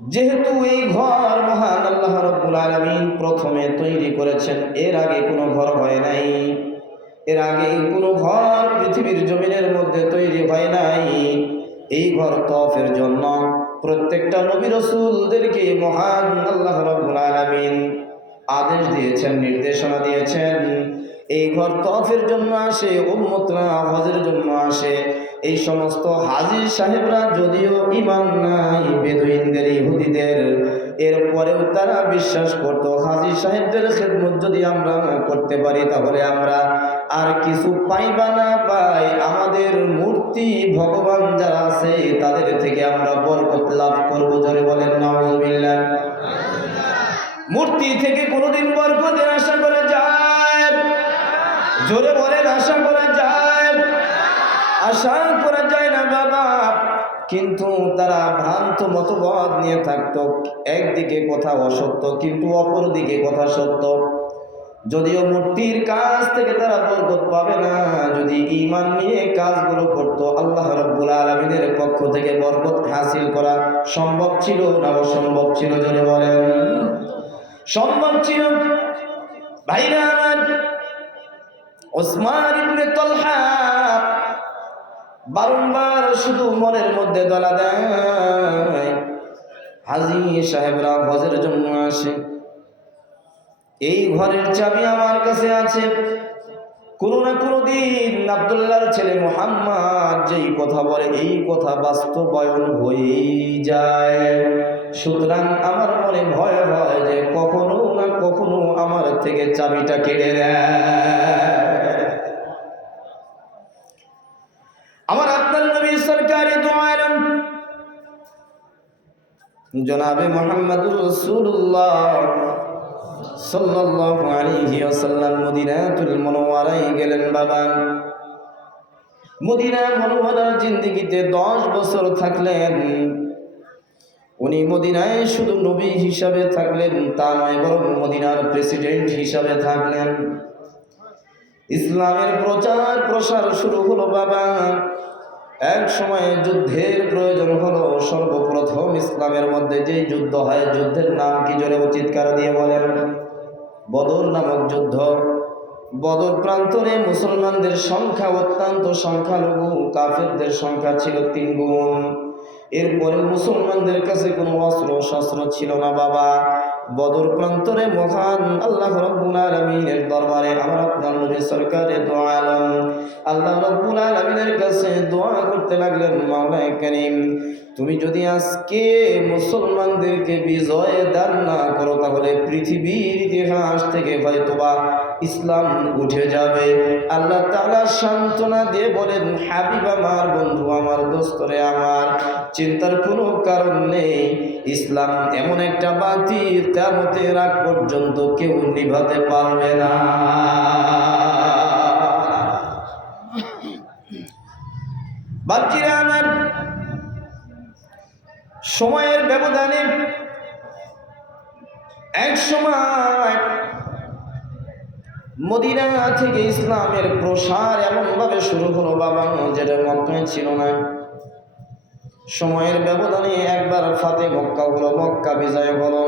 যেহেতু এই ঘর মহান আল্লাহ রাব্বুল আলামিন প্রথমে তৈরি করেছেন, এর আগে কোনো ঘর হয় নাই, এর আগে কোনো ঘর পৃথিবীর জমিনের মধ্যে তৈরি হয় নাই। এই ঘর তওয়াফের জন্য প্রত্যেকটা নবী রাসূলদেরকে মহান আল্লাহ রাব্বুল আলামিন আদেশ দিয়েছেন, নির্দেশনা দিয়েছেন। এই ঘর তওয়াফের জন্য আসে, উম্মতরা হজের জন্য আসে। এই সমস্ত হাজী সাহেবরা যদিও ঈমান নাই বেদুইনদের, ইহুদিদের, এরপরেও তারা বিশ্বাস করত হাজী সাহেবদের খেদমত যদি আমরা করতে পারি তাহলে আমরা আর কিছু পাই বা না পাই, আমাদের মূর্তি ভগবান যারা আছে তাদের থেকে আমরা বরকত লাভ করব। জোরে বলেন নাউযুবিল্লাহ। মূর্তি থেকে কোনোদিন বরকতের আশা করা যায়? জোরে বলেন আশা করা যায়? আশা করা যায় না বাবা। কিন্তু তারা ভ্রান্ত মতবাদ নিয়ে থাকতো, একদিকে কথা অসত্য কিন্তু অপর দিকে কথা সত্য। যদিও মূর্তির কাছ থেকে তারা বরকত পাবে না, যদি ঈমান নিয়ে কাজগুলো করত আল্লাহ রাব্বুল আলামিনের পক্ষ থেকে বরকত হাসিল করা সম্ভব ছিল না অসম্ভব ছিল? জোরে বলেন সম্ভব ছিল। ভাইরা আমার, ওসমান ইবনে তালহা বারংবার শুধু মনের মধ্যে দলা দেয়, হাজী সাহেবরা হজের জন্য আসে, এই ঘরের চাবি আমার কাছে আছে। কোনো না কোনো দিন আব্দুল্লাহর ছেলে মুহাম্মদ যেই কথা বলে এই কথা বাস্তবায়ন হয়েই যায়। সুতরাং আমার মনে ভয় হয় যে কখনো না কখনো আমার থেকে চাবিটা কেড়ে নেয়। আমার আপনার নবী সরকারি দু আলম জনাবে মুহাম্মদুর রাসূলুল্লাহ সাল্লাল্লাহু আলাইহি ওয়াসাল্লাম মদিনাতুল মুনাওয়ারায় গেলেন। বাবা, মদিনা মুনাওয়ারার জিন্দেগিতে 10 বছর থাকলেন। উনি মদিনায় শুধু নবী হিসাবে থাকলেন তা নয়, বরং মদিনার প্রেসিডেন্ট হিসাবে থাকলেন। ইসলামের প্রচার প্রসার শুরু হলো বাবা। এক সময় যুদ্ধের প্রয়োজন হলো। সর্বপ্রথম ইসলামের মধ্যে যে যুদ্ধ হয়, যুদ্ধের নাম কি? জোরে চিৎকার দিয়ে বলেন। বদর নামক যুদ্ধ। বদর প্রান্তরে মুসলমানদের সংখ্যা অত্যন্ত সংখ্যালঘু, কাফেরদের সংখ্যা ছিল 3 গুণ। এরপরে মুসলমানদের কাছে কোনো অস্ত্র শস্ত্র ছিল না বাবা। বদর প্রান্তরে মহান আল্লাহ রাব্বুল আলামিনের দরবারে আমার আপনার নবী সরকারে দু আলম আল্লাহ রাব্বুল আলামিনের কাছে দোয়া করতে লাগলেন, মাওলায়ে কারীম, তুমি যদি আজকে মুসলমানদেরকে বিজয় দান না করো তাহলে পৃথিবীর ইতিহাস থেকে হয়তোবা ইসলাম উঠে যাবে। আল্লাহ তাআলা সান্ত্বনা দিয়ে বলেন, হাবিব আমার, বন্ধু আমার, দোস্তরে আমার, চিন্তার কোনো কারণ নেই। ইসলাম এমন একটা বাতি কিয়ামতের আগ পর্যন্ত কেউ নিভাতে পারবে না। বাচ্চারা আমার, সময়ের ব্যবধানে এক সময় মদিনা থেকে ইসলামের প্রসার এমনভাবে শুরু হলো বাবা, যেটা মক্কায় ছিল না। সময়ের ব্যবধানে একবার ফাতে মক্কা হলো, মক্কা বিজয় হলো।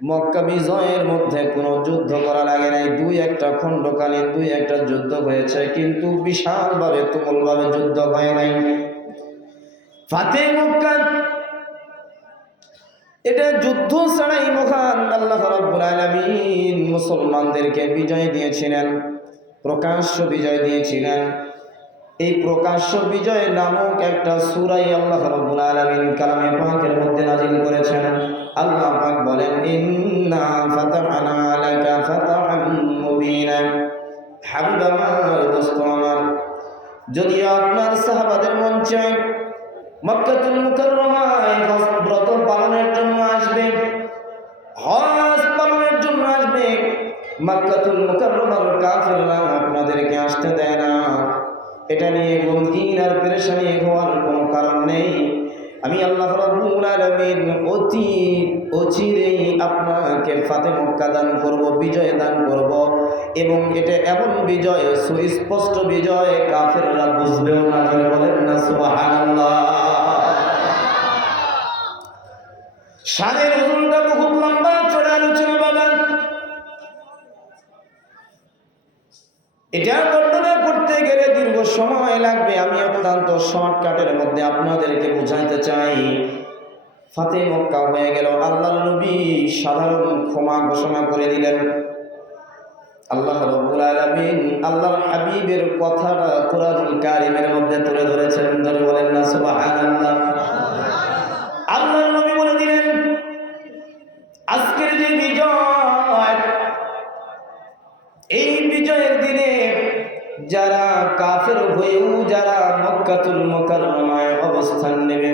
মক্কা বিজয়ের মধ্যে কোনো যুদ্ধ করা লাগে নাই, 2-1টা খণ্ডকালীন 2-1টা যুদ্ধ হয়েছে, কিন্তু বিশালভাবে তুমুলভাবে যুদ্ধ হয় নাই। ফাতে মক্কা এটা যুদ্ধ ছাড়াই মহান আল্লাহ রাব্বুল আলামিন মুসলমানদেরকে বিজয় দিয়েছিলেন, প্রকাশ্য বিজয় দিয়েছিলেন। এই প্রকাশ্য বিজয় নামক একটা সূরা আল্লাহ রাব্বুল আলামিন কালামে পাকের মধ্যে নাযিল করেছেন। আল্লাহ পাক বলেন, ইন্না ফাতাহনা লাকা ফাতহাম মুবিনা। হাবিব আমার, দোস্ত আমার, যদি আপনার সাহাবাদের মন চায় মক্কাতুল মুকাররমায় হজ ব্রত পালনের জন্য আসবে, হজ পালনের জন্য আসবে, মক্কাতুল মুকাররমার কাফেররা আপনাদেরকে আসতে দেয় না। এটা নিয়ে গমগিন আর পেরেশানি হওয়ার কোনো কারণ নেই। আমি আল্লাহ রাব্বুল আলামিন অচিরেই আপনাকে ফাতে মক্কা দান করব, বিজয় দান করব, এবং এটা এমন বিজয়, সুস্পষ্ট বিজয়, কাফেররা বুঝবেও না। বলেন না সুবহানাল্লাহ। শানের ওজনটা বহুত লম্বা চড়া আলোচনা বাবা। এটা বর্ণনা করতে গেলে দীর্ঘ সময় লাগবে, আমি অত্যন্ত শর্টকাটের মধ্যে আপনাদেরকে বোঝাতে চাই। ফাতে মক্কা হয়ে গেল, আল্লাহর নবী সাধারণ ক্ষমা ঘোষণা করে দিলেন। আল্লাহ রাব্বুল আলামিন আল্লাহর হাবিবের কথাটা কোরআনুল কারীমের মধ্যে তুলে ধরেছেন। ধরে বলেন না সুবহানাল্লাহ। আল্লাহর নবী বলে দিলেন, আজকের যে বিজয়, এই বিজয়ের দিনে যারা কাফের হয়েও যারা মক্কাতুল মুকাররমায় অবস্থান নেবে,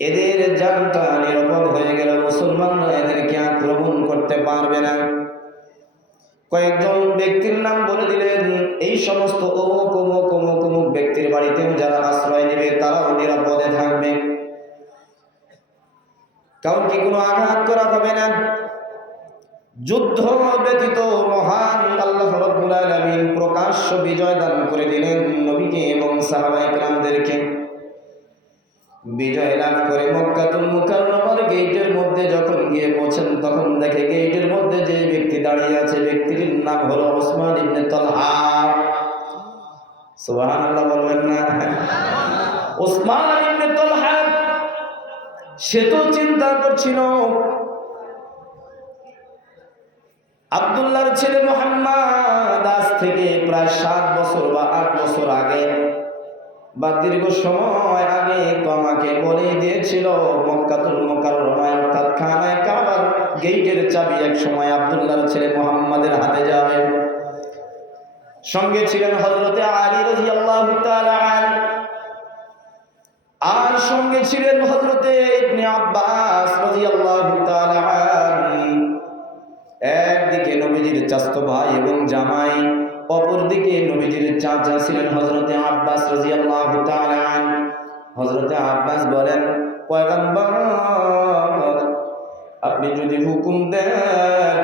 এদের জানটা নিরাপদ হয়ে গেল। মুসলমানরা এদেরকে আক্রমণ করতে পারবে না। কয়েকজন ব্যক্তির নাম বলে দিলেন, এই সমস্ত অমুক অমুক অমুক অমুক ব্যক্তির বাড়িতেও যারা আশ্রয় নেবে তারাও নিরাপদে থাকবে, কাউকে কোনো আঘাত করা হবে না। যুদ্ধ ব্যতীত মহান আল্লাহ রাব্বুল আলামিন প্রকাশ্য বিজয় দান করে দিলেন নবীকে এবং সাহাবায়ে কেরামদেরকে। বিজয় লাভ করে মক্কাতুল মুকাররমার গেটের মধ্যে যখন গিয়ে পৌঁছেন, তখন দেখে গেটের মধ্যে যে ব্যক্তি দাঁড়িয়ে আছে, ব্যক্তির নাম হলো ওসমান ইবনে তালহা। সুবহানাল্লাহ বলবেন না? ওসমান ইবনে তালহা সে তো চিন্তা করছিল, আব্দুল্লাহর ছেলে মুহাম্মদ আজ থেকে প্রায় 7 বছর বা 8 বছর আগে বা দীর্ঘ সময় আগে তো আমাকে বলে দিয়েছিল মক্কাতুল মুকাররমায় অর্থাৎ খানায় কাবার গেটের চাবি এক সময় আব্দুল্লাহর ছেলে মুহাম্মাদের হাতে যাবে। সঙ্গে ছিলেন হযরতে আলী রাদিয়াল্লাহু তাআলা আনহু, আর সঙ্গে ছিলেন হযরতে ইবনে আব্বাস রাদিয়াল্লাহু তাআলা আনহু। একদিকে নবীজির চাচতো ভাই এবং জামাই, অপরদিকে নবীজির চাচা ছিলেন হযরতে আব্বাস রাদিয়াল্লাহু তাআলা আনহু। হযরতে আব্বাস বলেন, পয়গম্বর আপনি যদি হুকুম দেন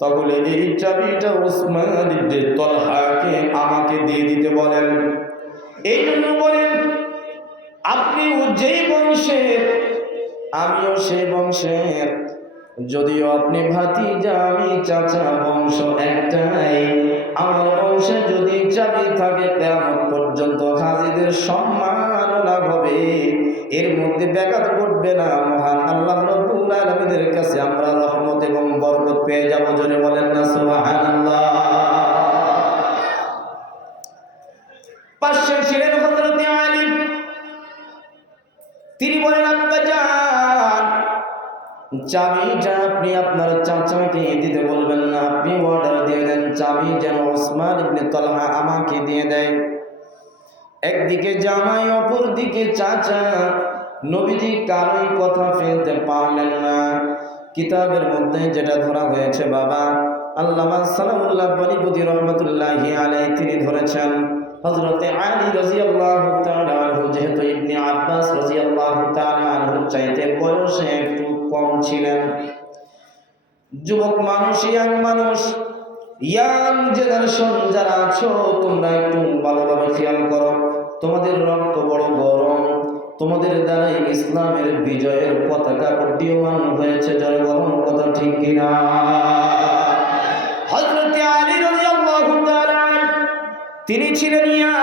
তাহলে এই চাবিটা ওসমান ইবনে তালহাকে আমাকে দিয়ে দিতে বলেন। এই জন্য বলেন, আপনিও যেই বংশের আমিও সেই বংশের, যদিও আপনি ভাতিজা আমি চাচা, বংশ একটাই। আমার বংশে যদি চাবি থাকে কিয়ামত পর্যন্ত হাজীদের সম্মাননা হবে, এর মধ্যে ব্যাঘাত ঘটবে না। মহান আল্লাহ রাব্বুল আলামিনের কাছে আমরা রহমত এবং বরকত পেয়ে যাব। জোরে বলেন না সুবহানাল্লাহ। পাশে ছিলেন হযরতে আলী। তিনি বলেন, আব্বাজান চাবিটা আপনি আপনার চাচাকে দিতে বলবেন না, আপনি অর্ডার দিয়ে দেন চাবি যেন ওসমান ইবনে তালহা আমাকে দিয়ে দেয়। একদিকে জামাই, অপর দিকে চাচা, নবীজি কারোই কথা ফেলতে পারলেন না। কিতাবের মধ্যে যেটা ধরা হয়েছে বাবা, আল্লামা সালামুল্লাহ বনিপতি রহমাতুল্লাহি আলাইহি তিনি ধরেছেন হযরতে আলী রাদিয়াল্লাহু তাআলা আনহু যেহেতু ইবনে আব্বাস রাদিয়াল্লাহু তাআলা আনহু চাইতে বয়সে একটু কম ছিলেন। যুবক মানুষ, ইয়াং মানুষ, ইয়াং জেনারেশন যারা আছো, তোমরা একটু ভালোভাবে খেয়াল করো। তোমাদের রক্ত বড় গরম, তোমাদের দ্বারাই ইসলামের বিজয়ের পতাকা উড্ডীয়মান হয়েছে। যার গরম কথা ঠিক কিনা? হযরতে আলী রাদিয়াল্লাহু তাআলা তিনি ছিলেন ইয়া